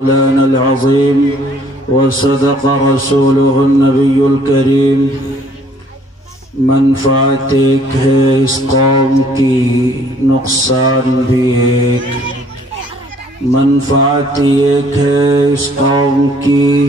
مولانا العظیم وصدق رسوله النبی الکریم۔ منفعت ایک ہے اس قوم کی، نقصان بھی ایک۔ منفعت ایک ہے اس قوم کی،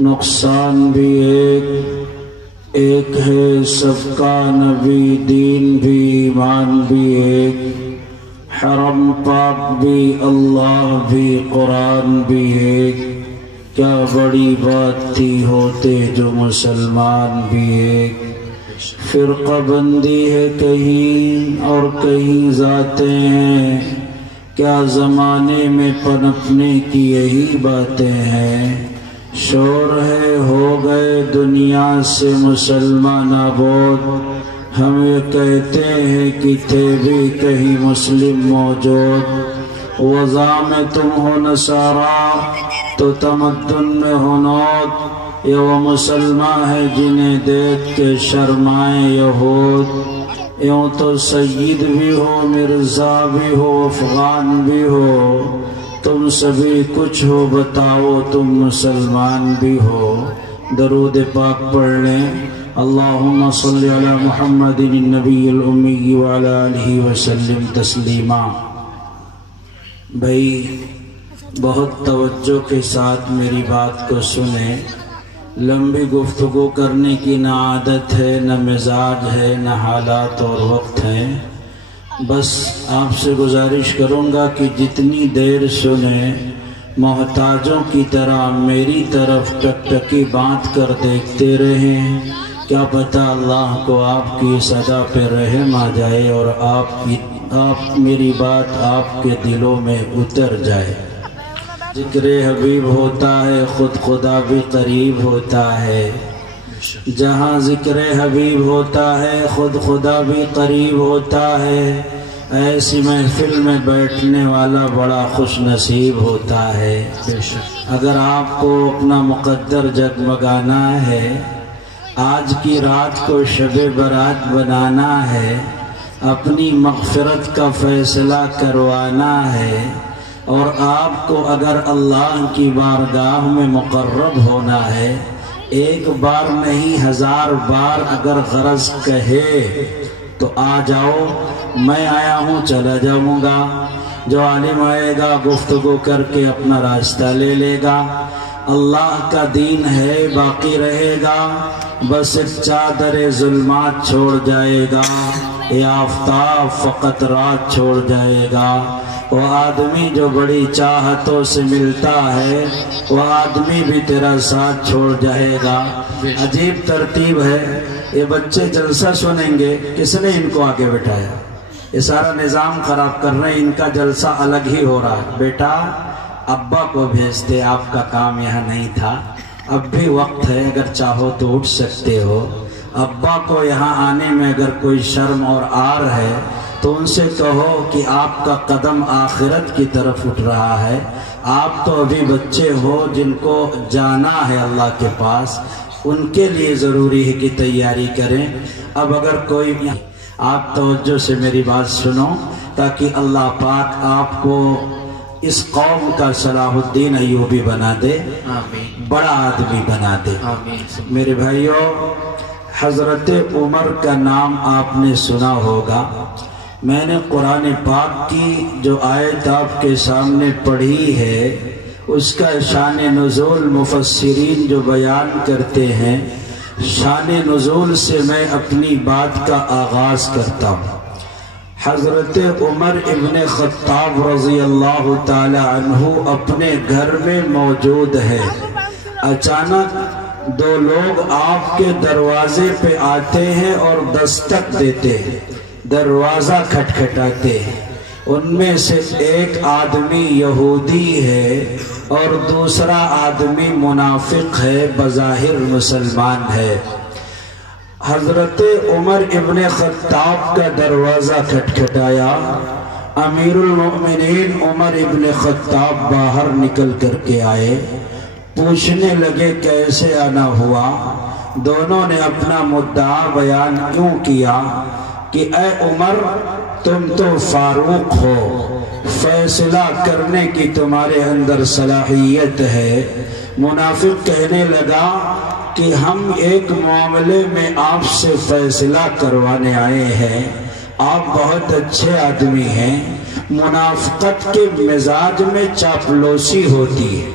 نقصان بھی ایک۔ ایک ہے سب کا نبی، دین بھی، ایمان بھی ایک۔ حرم پاک بھی، اللہ بھی، قرآن بھی ایک۔ کیا بڑی بات تھی ہوتے جو مسلمان بھی ایک۔ فرقہ بندی ہے کہیں اور کہیں ذاتیں ہیں، کیا زمانے میں پنپنے کی یہی باتیں ہیں۔ شور ہے ہو گئے دنیا سے مسلمان آبود، ہم یہ کہتے ہیں کہ تھے بھی کہیں مسلم موجود۔ وضع میں تم ہو نصارا تو تمدن میں ہو نوت، یہ وہ مسلمان ہے جنہیں دیکھ کے شرمائیں یہود۔ یوں تو سید بھی ہو، مرزا بھی ہو، افغان بھی ہو، تم سبھی کچھ ہو، بتاؤ تم مسلمان بھی ہو۔ درود پاک پڑھ لیں۔ اللہم صلی علی محمد النبی الامی وعلی آلہ وسلم تسلیما۔ بھائی بہت توجہ کے ساتھ میری بات کو سنیں۔ لمبی گفتگو کرنے کی نہ عادت ہے، نہ مزاج ہے، نہ حالات اور وقت ہے۔ بس آپ سے گزارش کروں گا کہ جتنی دیر سنیں محتاجوں کی طرح میری طرف ٹکٹکی باندھ کر دیکھتے رہیں۔ کیا پتہ اللہ کو آپ کی صدا پہ رحم آ جائے اور آپ میری بات آپ کے دلوں میں اتر جائے۔ ذکر حبیب ہوتا ہے خود خدا بھی قریب ہوتا ہے۔ جہاں ذکر حبیب ہوتا ہے خود خدا بھی قریب ہوتا ہے۔ ایسی محفل میں بیٹھنے والا بڑا خوش نصیب ہوتا ہے۔ اگر آپ کو اپنا مقدر جگمگانا ہے، آج کی رات کو شب برات بنانا ہے، اپنی مغفرت کا فیصلہ کروانا ہے، اور آپ کو اگر اللہ کی بارگاہ میں مقرب ہونا ہے، ایک بار نہیں 1000 بار اگر غرض کہے تو آ جاؤ، میں آیا ہوں چلا جاؤں گا۔ جو عالم آئے گا گفتگو کر کے اپنا راستہ لے لے گا۔ اللہ کا دین ہے باقی رہے گا، بس ایک چادر ظلمات چھوڑ جائے گا، یہ آفتاب فقط رات چھوڑ جائے گا۔ وہ آدمی جو بڑی چاہتوں سے ملتا ہے، وہ آدمی بھی تیرا ساتھ چھوڑ جائے گا۔ عجیب ترتیب ہے۔ یہ بچے جلسہ سنیں گے، کس نے ان کو آگے بٹھایا؟ یہ سارا نظام خراب کر رہے ہیں، ان کا جلسہ الگ ہی ہو رہا ہے۔ بیٹا ابا کو بھیجتے، آپ کا کام یہاں نہیں تھا، اب بھی وقت ہے، اگر چاہو تو اٹھ سکتے ہو۔ ابا کو یہاں آنے میں اگر کوئی شرم اور عار ہے تو ان سے کہو کہ آپ کا قدم آخرت کی طرف اٹھ رہا ہے۔ آپ تو ابھی بچے ہو، جن کو جانا ہے اللہ کے پاس، ان کے لیے ضروری ہے کہ تیاری کریں۔ اب اگر کوئی، آپ توجہ سے میری بات سنو تاکہ اللہ پاک آپ کو اس قوم کا صلاح الدین ایوبی بنا دے، بڑا آدمی بنا دے۔ میرے بھائیوں، حضرت عمر کا نام آپ نے سنا ہوگا۔ میں نے قرآن پاک کی جو آیت آپ کے سامنے پڑھی ہے، اس کا شان نزول مفسرین جو بیان کرتے ہیں، شان نزول سے میں اپنی بات کا آغاز کرتا ہوں۔ حضرت عمر ابن خطاب رضی اللہ تعالی عنہ اپنے گھر میں موجود ہے۔ اچانک 2 لوگ آپ کے دروازے پہ آتے ہیں اور دستک دیتے ہیں، دروازہ کھٹکھٹاتے ہیں۔ ان میں سے ایک آدمی یہودی ہے اور دوسرا آدمی منافق ہے، بظاہر مسلمان ہے۔ حضرت عمر ابن خطاب کا دروازہ کھٹکھٹایا۔ امیر المؤمنین عمر ابن خطاب باہر نکل کر کے آئے، پوچھنے لگے کیسے آنا ہوا۔ دونوں نے اپنا مدعا بیان یوں کیا کہ اے عمر، تم تو فاروق ہو، فیصلہ کرنے کی تمہارے اندر صلاحیت ہے۔ منافق کہنے لگا کہ ہم ایک معاملے میں آپ سے فیصلہ کروانے آئے ہیں، آپ بہت اچھے آدمی ہیں۔ منافقت کے مزاج میں چاپلوسی ہوتی ہے،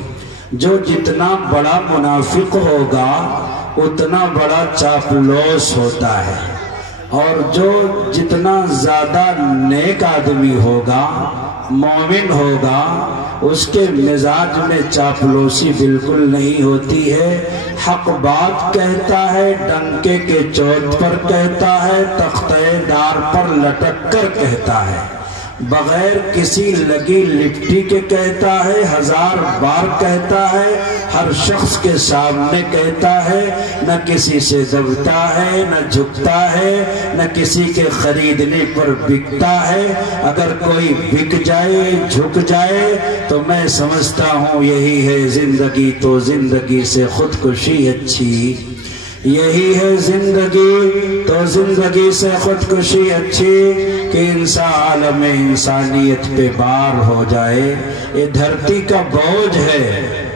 جو جتنا بڑا منافق ہوگا اتنا بڑا چاپلوس ہوتا ہے، اور جو جتنا زیادہ نیک آدمی ہوگا، مومن ہوگا، اس کے مزاج میں چاپلوسی بالکل نہیں ہوتی ہے۔ حق بات کہتا ہے، ڈنکے کے چوٹ پر کہتا ہے، تختہ دار پر لٹک کر کہتا ہے، بغیر کسی لگی لپٹی کے کہتا ہے، 1000 بار کہتا ہے، ہر شخص کے سامنے کہتا ہے، نہ کسی سے دبتا ہے، نہ جھکتا ہے، نہ کسی کے خریدنے پر بکتا ہے۔ اگر کوئی بک جائے، جھک جائے تو میں سمجھتا ہوں یہی ہے زندگی، تو زندگی سے خودکشی اچھی، یہی ہے زندگی، تو زندگی سے خودکشی اچھی، کہ انسان عالم انسانیت پہ بار ہو جائے۔ یہ دھرتی کا بوجھ ہے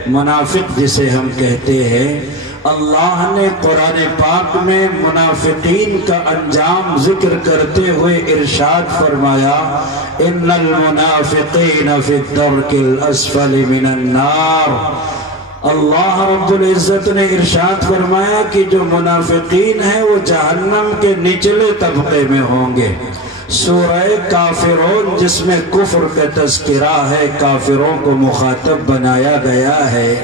منافق جسے ہم کہتے ہیں۔ اللہ نے قرآن پاک میں منافقین کا انجام ذکر کرتے ہوئے ارشاد فرمایا، ان المنافقین فی الدرک الاسفل من النار۔ اللہ رب العزت نے ارشاد فرمایا کہ جو منافقین ہیں وہ جہنم کے نچلے طبقے میں ہوں گے۔ سورہ کافرون جس میں کفر کا تذکرہ ہے، کافروں کو مخاطب بنایا گیا ہے،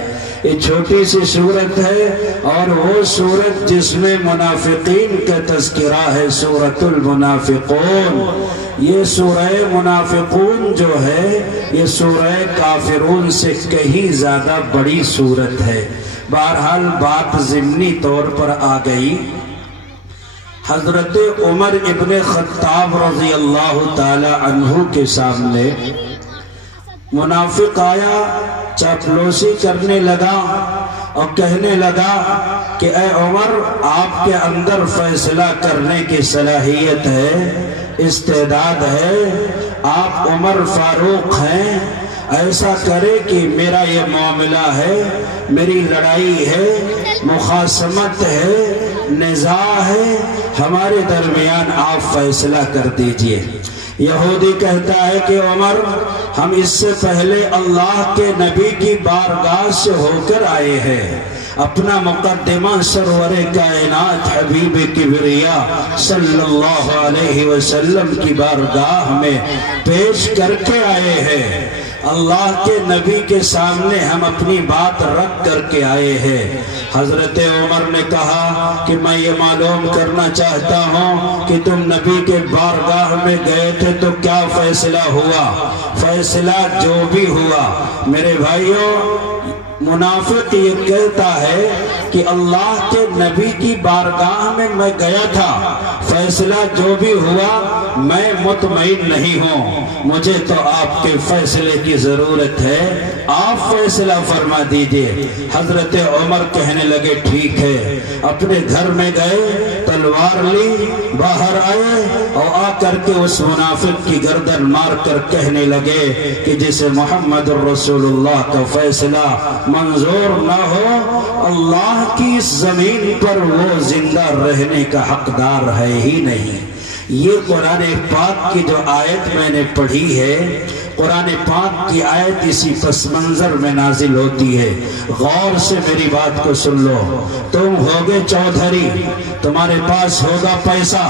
یہ چھوٹی سی سورت ہے، اور وہ سورت جس میں منافقین کا تذکرہ ہے سورۃ المنافقون۔ یہ سورہ منافقون جو ہے یہ سورہ کافرون سے کہیں زیادہ بڑی سورت ہے۔ بہرحال بات ضمنی طور پر آ گئی۔ حضرت عمر ابن خطاب رضی اللہ تعالی عنہ کے سامنے منافق آیا، چاپلوسی کرنے لگا اور کہنے لگا کہ اے عمر، آپ کے اندر فیصلہ کرنے کی صلاحیت ہے، استعداد ہے، آپ عمر فاروق ہیں، ایسا کرے کہ میرا یہ معاملہ ہے، میری لڑائی ہے، مخاصمت ہے، نزاع ہے، ہمارے درمیان آپ فیصلہ کر دیجئے۔ یہودی کہتا ہے کہ عمر، ہم اس سے پہلے اللہ کے نبی کی بارگاہ سے ہو کر آئے ہیں، اپنا مقدمہ سرور کائنات حبیب کبریا صلی اللہ علیہ وسلم کی بارگاہ میں پیش کر کے آئے ہیں، اللہ کے نبی کے سامنے ہم اپنی بات رکھ کر کے آئے ہیں۔ حضرت عمر نے کہا کہ میں یہ معلوم کرنا چاہتا ہوں کہ تم نبی کے بارگاہ میں گئے تھے تو کیا فیصلہ ہوا؟ فیصلہ جو بھی ہوا میرے بھائیوں، منافق یہ کہتا ہے کہ اللہ کے نبی کی بارگاہ میں میں گیا تھا، فیصلہ جو بھی ہوا میں مطمئن نہیں ہوں، مجھے تو آپ کے فیصلے کی ضرورت ہے، آپ فیصلہ فرما دیجئے۔ حضرت عمر کہنے لگے ٹھیک ہے، اپنے گھر میں گئے، تلوار لی، باہر آئے اور آ کر کے اس منافق کی گردن مار کر کہنے لگے کہ جسے محمد رسول اللہ کا فیصلہ منظور نہ ہو، اللہ کی اس زمین پر وہ زندہ رہنے کا حقدار ہے ہی نہیں۔ یہ قرآن پاک کی جو آیت میں نے پڑھی ہے، قرآن پاک کی آیت اسی پس منظر میں نازل ہوتی ہے۔ غور سے میری بات کو سن لو۔ تم ہوگے چودھری، تمہارے پاس ہوگا پیسہ،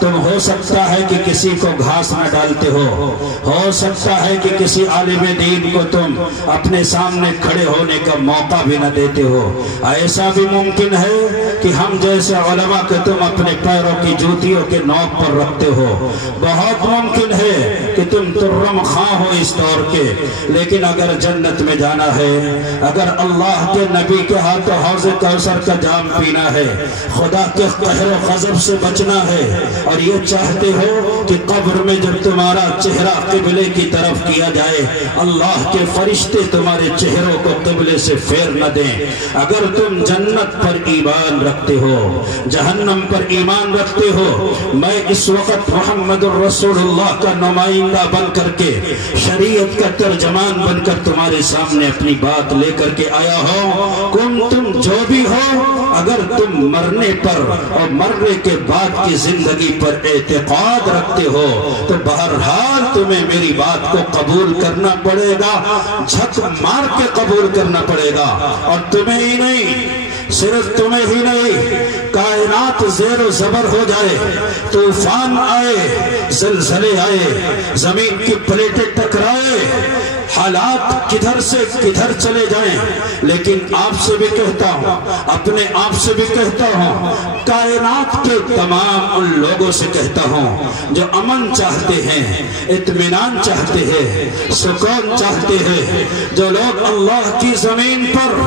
تم ہو سکتا ہے کہ کسی کو گھاس نہ ڈالتے ہو سکتا ہے کہ کسی عالم دین کو تم اپنے سامنے کھڑے ہونے کا موقع بھی نہ دیتے ہو، ایسا بھی ممکن ہے کہ ہم جیسے علماء کہ تم اپنے پیروں کی جوتیوں کے نوک پر رکھتے ہو، بہت ممکن ہے کہ تم ترم خواہ ہو اس طور کے، لیکن اگر جنت میں جانا ہے، اگر اللہ کے نبی کے ہاتھوں حوض کوثر کا جام پینا ہے، خدا کے قہر و غضب سے بچنا ہے، اور یہ چاہتے ہو کہ قبر میں جب تمہارا چہرہ قبلے کی طرف کیا جائے اللہ کے فرشتے تمہارے چہروں کو قبلے سے پھیر نہ دیں، اگر تم جنت پر ایمان رکھتے ہو، جہنم پر ایمان رکھتے ہو، میں اس وقت محمد الرسول اللہ کا نمائندہ بن کر کے شریعت کا ترجمان بن کر تمہارے سامنے اپنی بات لے کر کے آیا ہوں۔ تم جو بھی ہو، اگر تم مرنے پر اور مرنے کے بعد کی زندگی پر اعتقاد رکھتے ہو تو بہرحال تمہیں میری بات کو قبول کرنا پڑے گا، جھک مار کے قبول کرنا پڑے گا۔ اور تمہیں ہی نہیں، صرف تمہیں ہی نہیں، کائنات زیر و زبر ہو جائے، طوفان آئے، زلزلے آئے، زمین کی پلیٹیں ٹکرائے، حالات کدھر سے کدھر چلے جائیں، لیکن آپ سے بھی کہتا ہوں، اپنے آپ سے بھی کہتا ہوں، کائنات کے تمام ان لوگوں سے کہتا ہوں جو امن چاہتے ہیں، اطمینان چاہتے ہیں، سکون چاہتے ہیں، جو لوگ اللہ کی زمین پر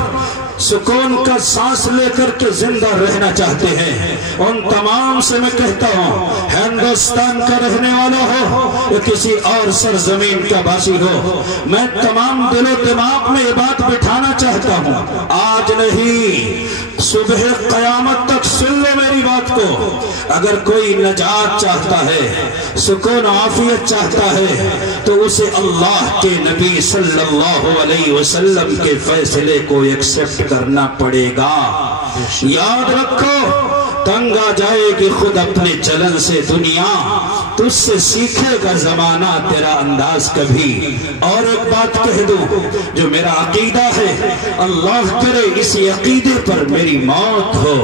سکون کا سانس لے کر کے زندہ رہنا چاہتے ہیں، ان تمام سے میں کہتا ہوں، ہندوستان کا رہنے والا ہو یا کسی اور سرزمین کا باسی ہو، میں تمام دل و دماغ میں یہ بات بٹھانا چاہتا ہوں، آج نہیں، صبح قیامت تک سن لو میری بات کو، اگر کوئی نجات چاہتا ہے، سکون عافیت چاہتا ہے، تو اسے اللہ کے نبی صلی اللہ علیہ وسلم کے فیصلے کو ایکسپٹ کرنا پڑے گا۔ یاد رکھو، تنگ آ جائے گی خود اپنے چلن سے دنیا، تجھ سے سیکھے گا زمانہ تیرا انداز کبھی۔ اور ایک بات کہہ دوں جو میرا عقیدہ ہے، اللہ کرے اسی عقیدے پر میری موت ہو،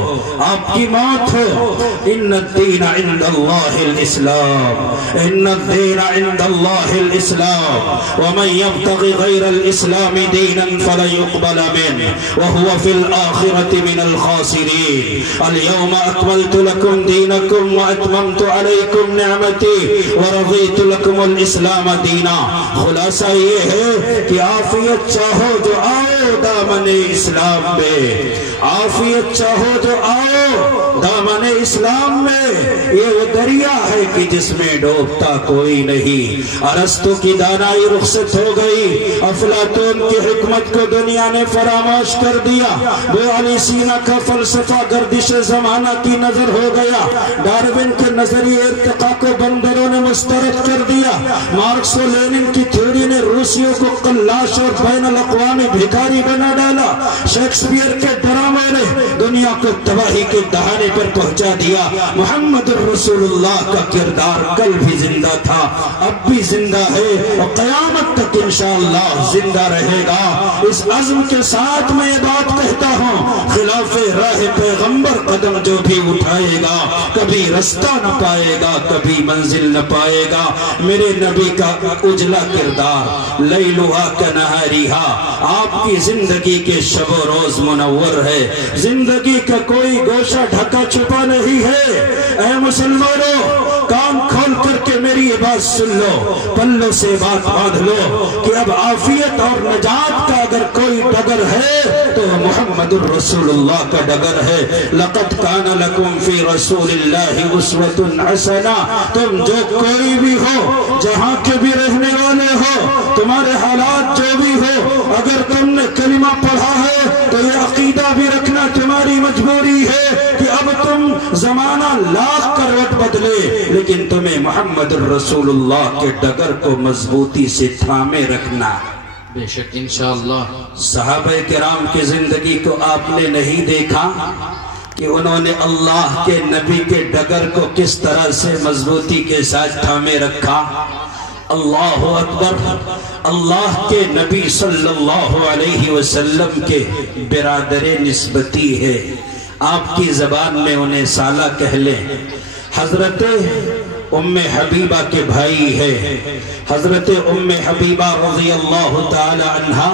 آپ کی موت ہو، ان الدین عند اللہ الاسلام، ان الدین عند اللہ الاسلام، ومن يبتغي غير الاسلام دینا فلن يقبل منه وهو في الآخرة من الخاسرين۔ اليوم اکملت لکم دینکم واتممت علیکم نعمتی ورضیت لکم الاسلام دینا۔ خلاصہ یہ ہے کہ عافیت چاہو جو آؤ دامن اسلام میں، عافیت چاہو جو آؤ دامن اسلام میں، یہ وہ دریا ہے کہ جس میں ڈوبتا کوئی نہیں۔ ارسطو کی دانائی رخصت ہو گئی، افلاطون کی حکمت کو دنیا نے فراموش کر دیا، ابو علی سینا کا فلسفہ گردش زمانہ کی نظر ہو گیا، ڈارون کے نظریے ارتقاء کو بندروں نے مسترد کر دیا، مارکس و لینن کی تھیوری نے روسیوں کو قلاش اور بین الاقوامی بھکاری بنا ڈالا، شیکسپیئر کے ڈرامے نے دنیا کو تباہی کے دہانے پر پہنچا دیا۔ محمد رسول اللہ کا کردار کل بھی زندہ تھا، اب بھی زندہ ہے اور قیامت تک انشاءاللہ زندہ رہے گا۔ اس عزم کے ساتھ میں یہ بات کہتا ہوں، خلاف راہ پیغمبر قدم جو بھی اٹھائے گا کبھی رستہ نہ پائے گا، کبھی منزل نہ پائے گا۔ میرے نبی کا اجلا کردار لیلہا کنہاریہا، آپ کی زندگی کے شب و روز منور ہے، زندگی کا کوئی گوشہ ڈھکا چھپا نہیں ہے۔ اے مسلمانوں، کان کھول کر کے میری یہ بات سن لو، پلوں سے بات باندھ لو کہ اب عافیت اور نجات کا اگر کوئی ڈگر ہے تو محمد الرسول اللہ کا ڈگر ہے۔ لقد کان لکم فی رسول اللہ اسوۃ حسنہ، تم جو کوئی بھی ہو، جہاں کے بھی رہنے والے ہو، تمہارے حالات جو بھی ہو، اگر تم نے کلمہ پڑھا ہے تو یہ عقیدہ بھی رکھنا تمہاری مجبوری ہے کہ اب تم زمانہ لاکھ کروٹ بدلے لیکن تمہیں محمد الرسول اللہ کے ڈگر کو مضبوطی سے تھامے رکھنا۔ بے شک انشاءاللہ۔ صحابہ کرام کی زندگی کو آپ نے نہیں دیکھا کہ انہوں نے اللہ کے نبی کے ڈگر کو کس طرح سے مضبوطی کے ساتھ تھامے رکھا؟ اللہ اکبر۔ اللہ کے نبی صلی اللہ علیہ وسلم کے برادر نسبتی ہے، آپ کی زبان میں انہیں سالہ کہہ لیں۔ حضرت ام حبیبہ کے بھائی ہے، حضرت ام حبیبہ رضی اللہ تعالی عنہا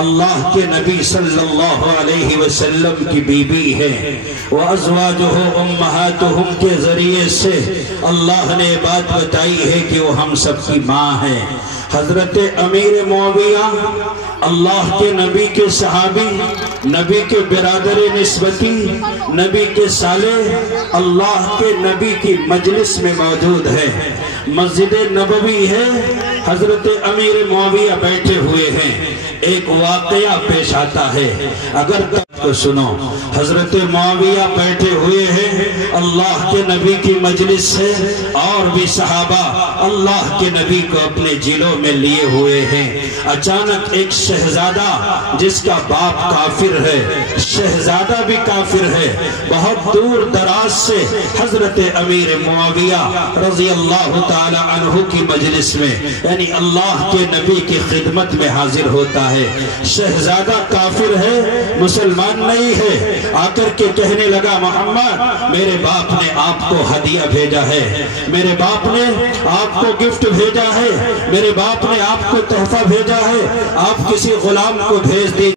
اللہ کے نبی صلی اللہ علیہ وسلم کی بیوی ہے، وَأَزْوَاجُهُ أُمَّهَاتُهُمْ کے ذریعے سے اللہ نے بات بتائی ہے کہ وہ ہم سب کی ماں ہے۔ حضرت امیر معاویہ اللہ کے نبی کے صحابی، نبی کے برادر نسبتی، نبی کے صالح، اللہ کے نبی کی مجلس میں موجود ہے، مسجد نبوی ہے، حضرت امیر معاویہ بیٹھے ہوئے ہیں، ایک واقعہ پیش آتا ہے۔ اگر کو سنو. حضرت معاویہ بیٹھے ہوئے ہیں, اللہ کے نبی کی مجلس سے, اور بھی صحابہ اللہ کے نبی کو اپنے جلوں میں لیے ہوئے ہیں. اچانک ایک شہزادہ جس کا باپ کافر ہے, شہزادہ بھی کافر ہے, بہت دور دراز سے حضرت امیر معاویہ رضی اللہ تعالی عنہ کی مجلس میں, یعنی اللہ کے نبی کی خدمت میں حاضر ہوتا ہے. شہزادہ کافر ہے, مسلمان نہیں ہے. آ کر کے کہنے لگا, محمد میرے باپ نے آپ کو ہدیہ بھیجا ہے, میرے باپ نے آپ کو گفٹ بھیجا ہے, میرے باپ نے آپ کو تحفہ بھیجا ہے, آپ کسی غلام کو بھیج دیجئے.